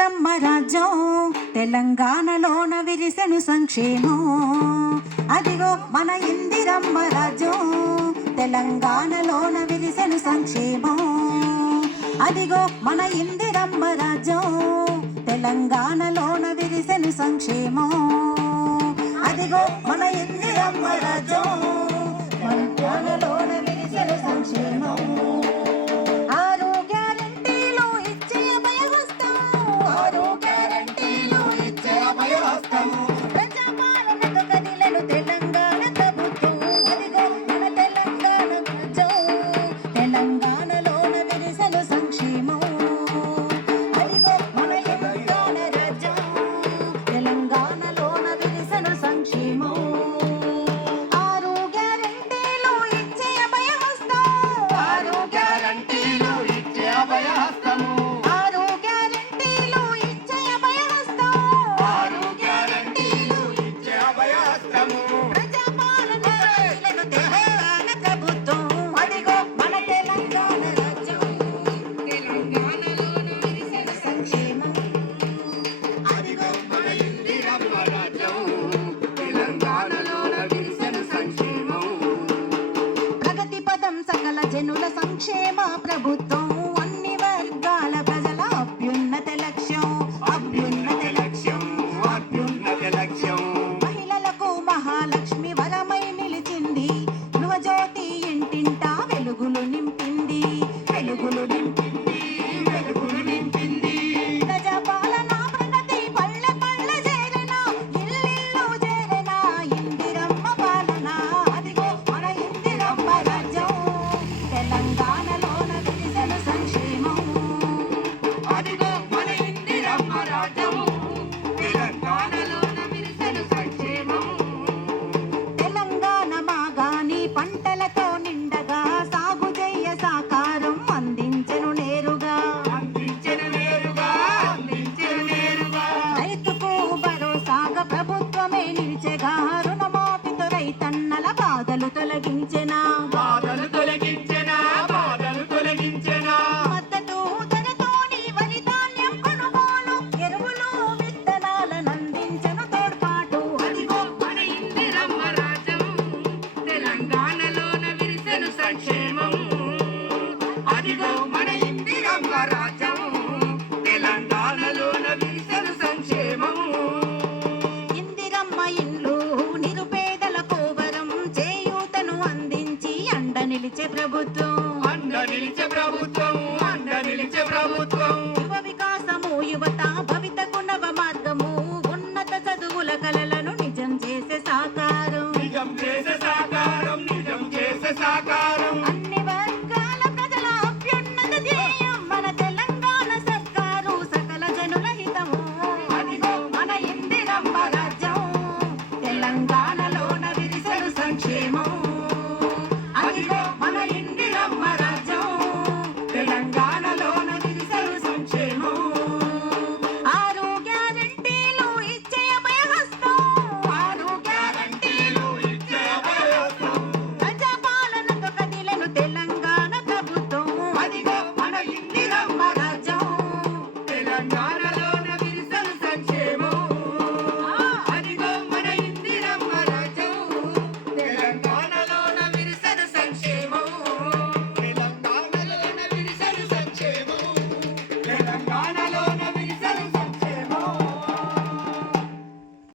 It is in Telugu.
బ్రహ్మ రాజ్యం తెలంగాణలోన విరిసెను సంక్షేమం. అదిగో మన ఇందిరమ్మ రాజ్యం తెలంగాణలోన విరిసెను సంక్షేమం. అదిగో మన ఇందిరమ్మ రాజ్యం తెలంగాణలోన విరిసెను సంక్షేమం. అదిగో మన ఇందిరమ్మ రాజ్యం ప్రజల జనుల సంక్షేమ ప్రభుత్వం అన్ని వర్గాల ప్రజల అభ్యున్నత లక్ష్యం అభ్యున్నత లక్ష్యం అభ్యున్నత లక్ష్యం. మహిళలకు మహాలక్ష్మి వరమై నిలిచింది యువజ్యోతి ఇంటింటా ప్రభుత్వం. అండ వికాసము యువత నవ మార్గము. ఉన్నత చదువుల కల